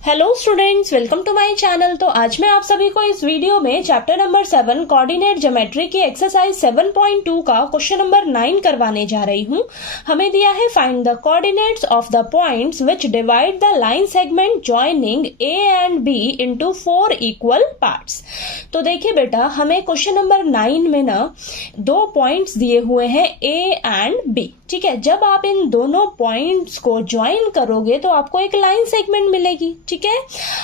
Hello students, welcome to my channel. तो आज मैं आप सभी को इस वीडियो में चैप्टर नंबर 7 कोऑर्डिनेट ज्योमेट्री की एक्सरसाइज 7.2 का क्वेश्चन नंबर 9 करवाने जा रही हूँ। हमें दिया है find the coordinates of the points which divide the line segment joining A and B into 4 equal parts. तो देखिए बेटा, हमें क्वेश्चन नंबर 9 में ना 2 पॉइंट्स दिए हुए हैं ए एंड बी। ठीक है, जब आप इन दोनों पॉइंट्स को ज्वाइन करोगे तो आपको एक लाइन सेगमेंट मिलेगी। ठीक है,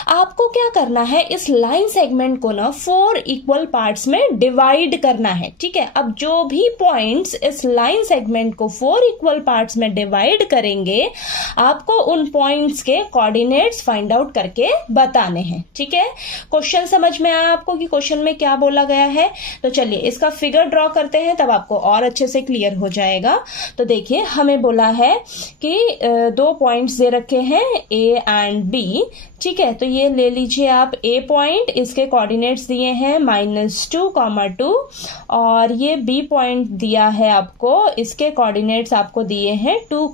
आपको क्या करना है, इस लाइन सेगमेंट को ना 4 इक्वल पार्ट्स में डिवाइड करना है। ठीक है, अब जो भी पॉइंट्स इस लाइन सेगमेंट को 4 इक्वल पार्ट्स में डिवाइड करेंगे, आपको उन पॉइंट्स के कोऑर्डिनेट्स फाइंड आउट करके बताने हैं। ठीक है, क्वेश्चन समझ में आया आपको कि क्वेश्चन में क्या बोला गया है? तो चलिए इसका फिगर ड्रॉ करते हैं, तब आपको और अच्छे से क्लियर हो जाएगा। तो देखिए, हमें बोला है कि 2 पॉइंट्स दे रखे हैं ए एंड बी। ठीक है, तो ये ले लीजिए आप ए पॉइंट, इसके कोऑर्डिनेट्स दिए हैं -2, और ये बी पॉइंट दिया है आपको, इसके कोऑर्डिनेट्स आपको दिए हैं 2,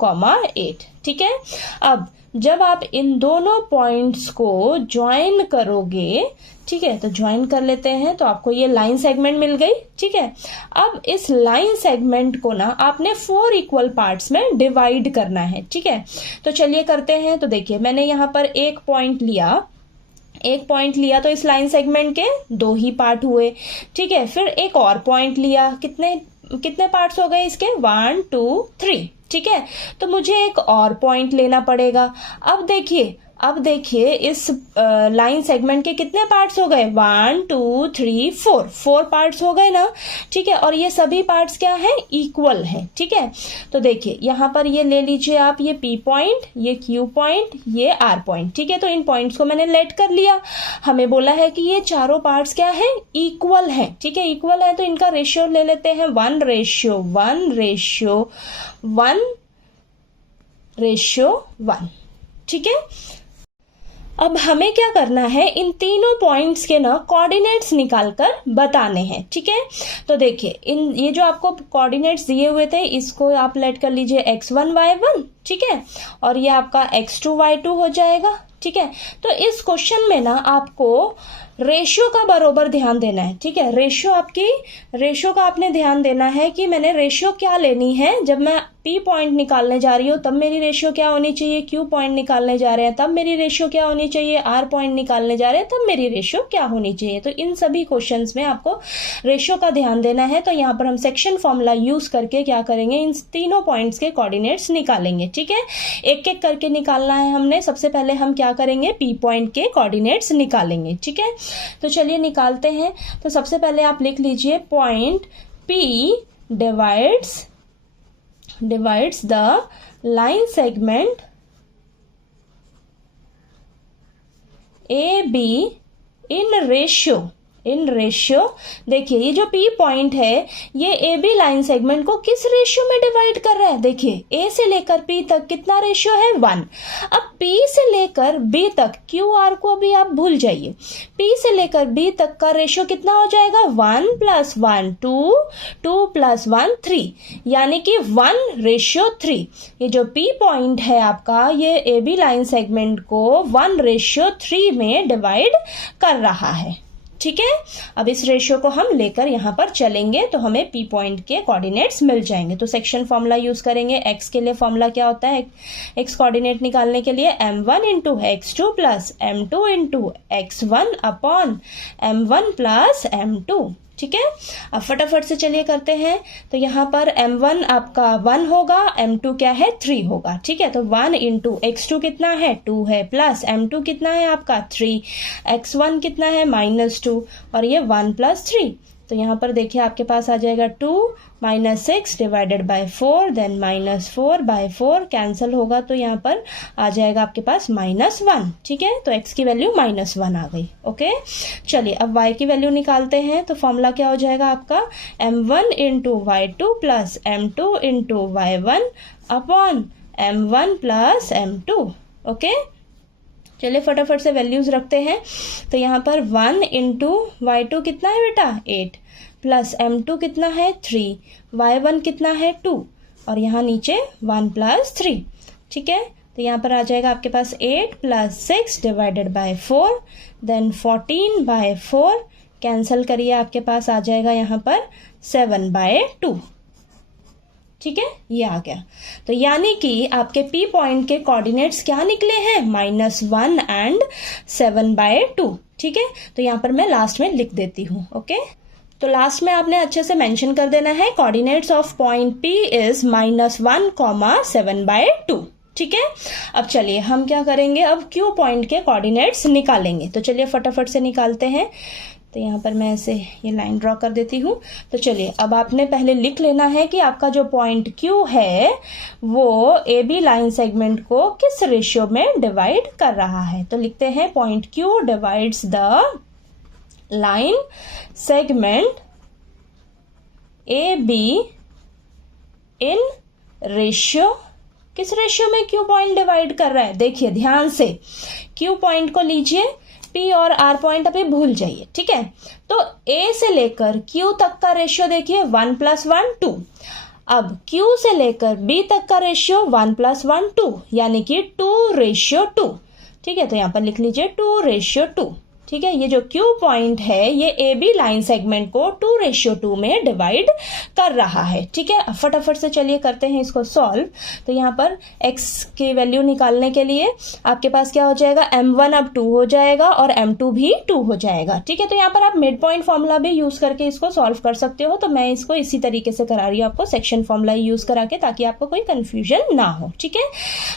8। ठीक है, अब जब आप इन दोनों पॉइंट्स को ज्वाइन करोगे, ठीक है, तो ज्वाइन कर लेते हैं, तो आपको ये लाइन सेगमेंट मिल गई। ठीक है, अब इस लाइन सेगमेंट को ना आपने 4 इक्वल पार्ट्स में डिवाइड करना है। ठीक है, तो चलिए करते हैं। तो देखिए, मैंने यहाँ पर एक पॉइंट लिया तो इस लाइन सेगमेंट के 2 ही पार्ट हुए। ठीक है, फिर एक और पॉइंट लिया, कितने पार्ट्स हो गए इसके? 1, 2, 3। ठीक है, तो मुझे एक और पॉइंट लेना पड़ेगा। अब देखिए इस लाइन सेगमेंट के कितने पार्ट्स हो गए? 1, 2, 3, 4 पार्ट्स हो गए ना। ठीक है, और ये सभी पार्ट्स क्या हैं? इक्वल है। ठीक है, तो देखिए यहाँ पर ये ले लीजिए आप, ये P पॉइंट, ये Q पॉइंट, ये R पॉइंट। ठीक है, तो इन पॉइंट्स को मैंने लेट कर लिया। हमें बोला है कि ये चारों पार्ट्स क्या है? इक्वल है। ठीक है, इक्वल है तो इनका रेशियो ले लेते हैं 1:1:1:1। ठीक है, अब हमें क्या करना है, इन तीनों पॉइंट्स के ना कोऑर्डिनेट्स निकालकर बताने हैं। ठीक है, तो देखिए ये जो आपको कोऑर्डिनेट्स दिए हुए थे, इसको आप लेट कर लीजिए x1 y1। ठीक है, और ये आपका x2 y2 हो जाएगा। ठीक है, तो इस क्वेश्चन में ना आपको रेशियो का बरोबर ध्यान देना है। ठीक है, रेशियो का आपने ध्यान देना है कि मैंने रेशियो क्या लेनी है। जब मैं P पॉइंट निकालने जा रही हूँ तब मेरी रेशियो क्या होनी चाहिए, Q पॉइंट निकालने जा रहे हैं तब मेरी रेशियो क्या होनी चाहिए, R पॉइंट निकालने जा रहे हैं तब मेरी रेशियो क्या होनी चाहिए। तो इन सभी क्वेश्चंस में आपको रेशियो का ध्यान देना है। तो यहाँ पर हम सेक्शन फॉर्मूला यूज करके क्या करेंगे, इन तीनों पॉइंट्स के कोऑर्डिनेट्स निकालेंगे। ठीक है, एक एक करके निकालना है हमने। सबसे पहले हम क्या करेंगे, P पॉइंट के कोऑर्डिनेट्स निकालेंगे। ठीक है, तो चलिए निकालते हैं। तो सबसे पहले आप लिख लीजिए, point P divides the line segment AB in ratio। देखिए ये जो P पॉइंट है, ये AB लाइन सेगमेंट को किस रेशियो में डिवाइड कर रहा है? देखिए A से लेकर P तक कितना रेशियो है? 1। अब P से लेकर B तक, QR को अभी आप भूल जाइए, P से लेकर B तक का रेशियो कितना हो जाएगा? 1 + 1 2, 2 + 1 3, यानी कि 1:3। ये जो P पॉइंट है आपका, ये AB लाइन सेगमेंट को 1:3 में डिवाइड कर रहा है। ठीक है, अब इस रेशियो को हम लेकर यहाँ पर चलेंगे तो हमें P पॉइंट के कोऑर्डिनेट्स मिल जाएंगे। तो सेक्शन फॉर्मूला यूज करेंगे। x के लिए फॉर्मूला क्या होता है, x कोऑर्डिनेट निकालने के लिए m1 × x2 + m2 × x1 upon m1 + m2। ठीक है, अब फटाफट से चलिए करते हैं। तो यहाँ पर m1 आपका 1 होगा, m2 क्या है? 3 होगा। ठीक है, तो 1 × x2 कितना है? 2 है, प्लस m2 कितना है आपका? 3, x1 कितना है? -2, और ये 1 + 3। तो यहाँ पर देखिए आपके पास आ जाएगा 2 - 6 / 4, देन -4/4 कैंसिल होगा, तो यहाँ पर आ जाएगा आपके पास -1। ठीक है, तो x की वैल्यू -1 आ गई। ओके, चलिए अब y की वैल्यू निकालते हैं। तो फॉर्मूला क्या हो जाएगा आपका, m1 × y2 + m2 × y1 upon m1 + m2। Okay, चलिए फटाफट से वैल्यूज रखते हैं। तो यहाँ पर 1 × y2 कितना है बेटा? 8, प्लस m2 कितना है? 3, y1 कितना है? 2, और यहाँ नीचे 1 + 3। ठीक है, तो यहाँ पर आ जाएगा आपके पास 8 + 6 डिवाइडेड बाय 4, देन 14/4 कैंसिल करिए, आपके पास आ जाएगा यहाँ पर 7/2। ठीक है, ये आ गया। तो यानी कि आपके P पॉइंट के कोऑर्डिनेट्स क्या निकले हैं, -1 एंड 7/2। ठीक है, तो यहाँ पर मैं लास्ट में लिख देती हूँ। ओके, तो लास्ट में आपने अच्छे से मेंशन कर देना है coordinates of point P is -1, 7/2। ठीक है, अब चलिए हम क्या करेंगे, अब Q पॉइंट के कोऑर्डिनेट्स निकालेंगे। तो चलिए फटाफट से निकालते हैं। तो यहाँ पर मैं ऐसे ये लाइन ड्रॉ कर देती हूँ। तो चलिए अब आपने पहले लिख लेना है कि आपका जो पॉइंट Q है वो AB लाइन सेगमेंट को किस रेशियो में डिवाइड कर रहा है। तो लिखते हैं point Q divides the line segment AB in ratio, किस रेशियो में Q पॉइंट डिवाइड कर रहा है, देखिए ध्यान से। Q पॉइंट को लीजिए, P और R पॉइंट अभी भूल जाइए। ठीक है, तो A से लेकर Q तक का रेशियो देखिए 1 + 1 2। अब Q से लेकर B तक का रेशियो 1 + 1 2, यानी कि 2/2। ठीक है, तो यहां पर लिख लीजिए 2/2। ठीक है, ये जो Q पॉइंट है ये AB लाइन सेगमेंट को 2/2 में डिवाइड कर रहा है। ठीक है, अब फटाफट से चलिए करते हैं इसको सॉल्व। तो यहाँ पर x की वैल्यू निकालने के लिए आपके पास क्या हो जाएगा, m1 अब 2 हो जाएगा और m2 भी 2 हो जाएगा। ठीक है, तो यहाँ पर आप मिड पॉइंट फॉर्मूला भी यूज करके इसको सॉल्व कर सकते हो। तो मैं इसको इसी तरीके से करा रही हूँ आपको, सेक्शन फॉर्मूला यूज करा के, ताकि आपको कोई कंफ्यूजन ना हो। ठीक है,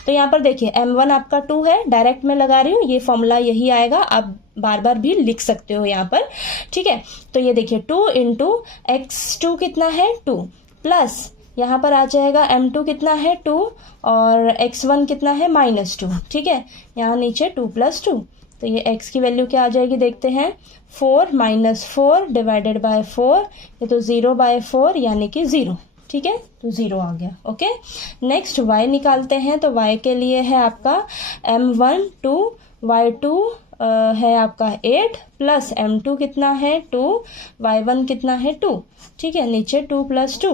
तो यहाँ पर देखिए m1 आपका 2 है, डायरेक्ट में लगा रही हूँ, ये फॉर्मूला यही आएगा, आप बार बार भी लिख सकते हो यहाँ पर। ठीक है, तो ये देखिए 2 × x2 कितना है 2, प्लस यहाँ पर आ जाएगा m2 कितना है 2 और x1 कितना है -2। ठीक है, यहाँ नीचे 2 + 2, तो ये x की वैल्यू क्या आ जाएगी देखते हैं, 4 - 4 डिवाइडेड बाय 4, ये तो 0/4 यानी कि 0। ठीक है, तो 0 आ गया। ओके, नेक्स्ट y निकालते हैं। तो y के लिए है आपका m1 2, y2 है आपका 8 प्लस m2 कितना है 2, y1 कितना है 2। ठीक है, नीचे 2 + 2।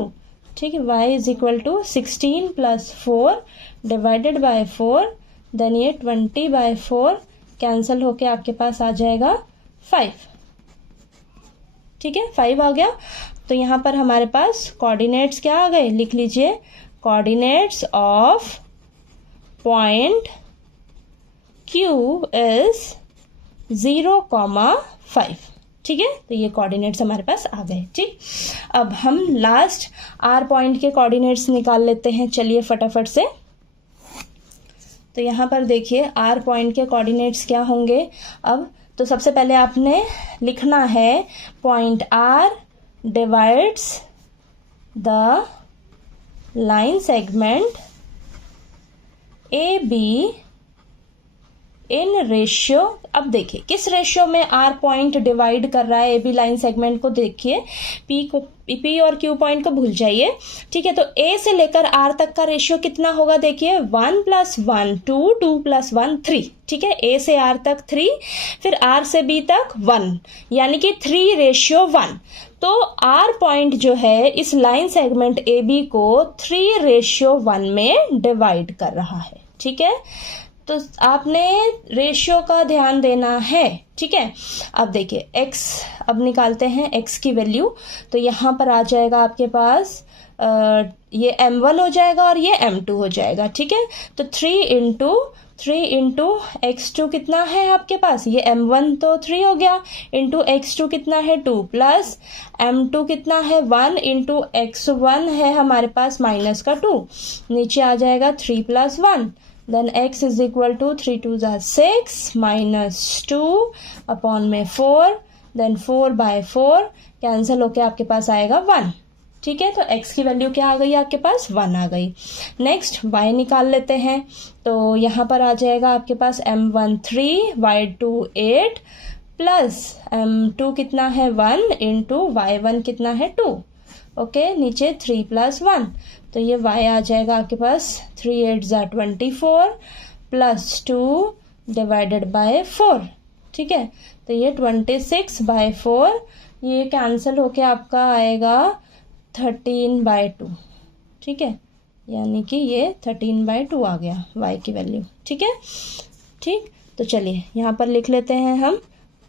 ठीक है, y = 16 + 4 डिवाइडेड बाय 4, देन ये 20/4 कैंसिल होके आपके पास आ जाएगा 5। ठीक है, 5 आ गया। तो यहाँ पर हमारे पास कोऑर्डिनेट्स क्या आ गए, लिख लीजिए coordinates of point Q is 0,5। ठीक है, तो ये कोऑर्डिनेट्स हमारे पास आ गए। ठीक, अब हम लास्ट R पॉइंट के कोऑर्डिनेट्स निकाल लेते हैं। चलिए फटाफट से। तो यहाँ पर देखिए R पॉइंट के कोऑर्डिनेट्स क्या होंगे। अब तो सबसे पहले आपने लिखना है point R divides the line segment AB in ratio. अब देखिए किस रेशियो में R पॉइंट डिवाइड कर रहा है AB लाइन सेगमेंट को, देखिए P और Q पॉइंट को भूल जाइए। ठीक है, तो A से लेकर R तक का रेशियो कितना होगा, देखिए 1 + 1 2, 2 + 1 3। ठीक है, A से R तक 3, फिर R से B तक 1, यानी कि 3/1। तो R पॉइंट जो है इस लाइन सेगमेंट AB को 3/1 में डिवाइड कर रहा है। ठीक है, तो आपने रेशियो का ध्यान देना है। ठीक है, अब देखिए x अब निकालते हैं x की वैल्यू। तो यहाँ पर आ जाएगा आपके पास ये m1 हो जाएगा और ये m2 हो जाएगा। ठीक है, तो 3 × x2 कितना है आपके पास, ये m1 तो 3 हो गया, इंटू x2 कितना है 2, प्लस m2 कितना है 1 × x1 है हमारे पास -2, नीचे आ जाएगा 3 + 1, देन x = 3 × 2 = 6 -2 अपॉन में 4, देन 4/4 कैंसिल होके आपके पास आएगा 1। ठीक है, तो x की वैल्यू क्या आ गई आपके पास, 1 आ गई। नेक्स्ट y निकाल लेते हैं। तो यहाँ पर आ जाएगा आपके पास m1 3, y2 8 प्लस m2 कितना है 1 × y1 कितना है 2। ओके, नीचे 3 + 1, तो ये y आ जाएगा आपके पास 3 8 = 24 प्लस 2 डिवाइडेड बाय 4। ठीक है, तो ये 26/4, ये कैंसिल होके आपका आएगा 13/2। ठीक है, यानी कि ये 13/2 आ गया y की वैल्यू। ठीक है, ठीक। तो चलिए यहाँ पर लिख लेते हैं हम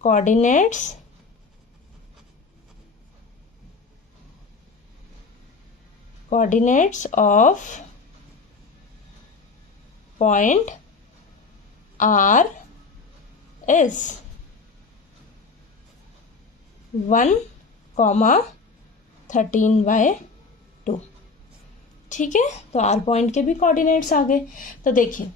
coordinates of point R is 1,13/2। ठीक है, तो R पॉइंट के भी कोऑर्डिनेट्स आ गए। तो देखिए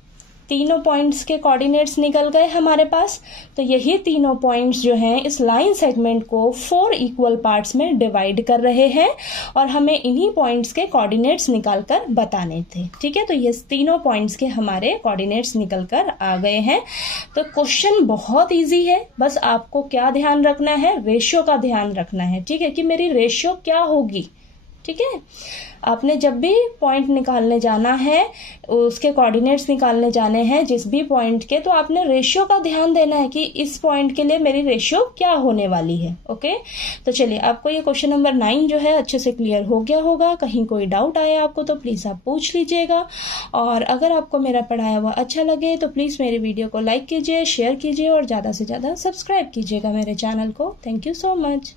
तीनों पॉइंट्स के कोऑर्डिनेट्स निकल गए हमारे पास। तो यही तीनों पॉइंट्स जो हैं इस लाइन सेगमेंट को 4 इक्वल पार्ट्स में डिवाइड कर रहे हैं और हमें इन्हीं पॉइंट्स के कोऑर्डिनेट्स निकाल कर बताने थे। ठीक है, तो ये तीनों पॉइंट्स के हमारे कोऑर्डिनेट्स निकल कर आ गए हैं। तो क्वेश्चन बहुत ईजी है, बस आपको क्या ध्यान रखना है, रेशियो का ध्यान रखना है। ठीक है, कि मेरी रेशियो क्या होगी। ठीक है, आपने जब भी पॉइंट निकालने जाना है, उसके कोऑर्डिनेट्स निकालने जाने हैं जिस भी पॉइंट के, तो आपने रेशियो का ध्यान देना है कि इस पॉइंट के लिए मेरी रेशियो क्या होने वाली है। ओके, तो चलिए आपको ये क्वेश्चन नंबर 9 जो है अच्छे से क्लियर हो गया होगा। कहीं कोई डाउट आए आपको तो प्लीज़ आप पूछ लीजिएगा। और अगर आपको मेरा पढ़ाया हुआ अच्छा लगे तो प्लीज़ मेरे वीडियो को लाइक कीजिए, शेयर कीजिए और ज़्यादा से ज़्यादा सब्सक्राइब कीजिएगा मेरे चैनल को। Thank you so much.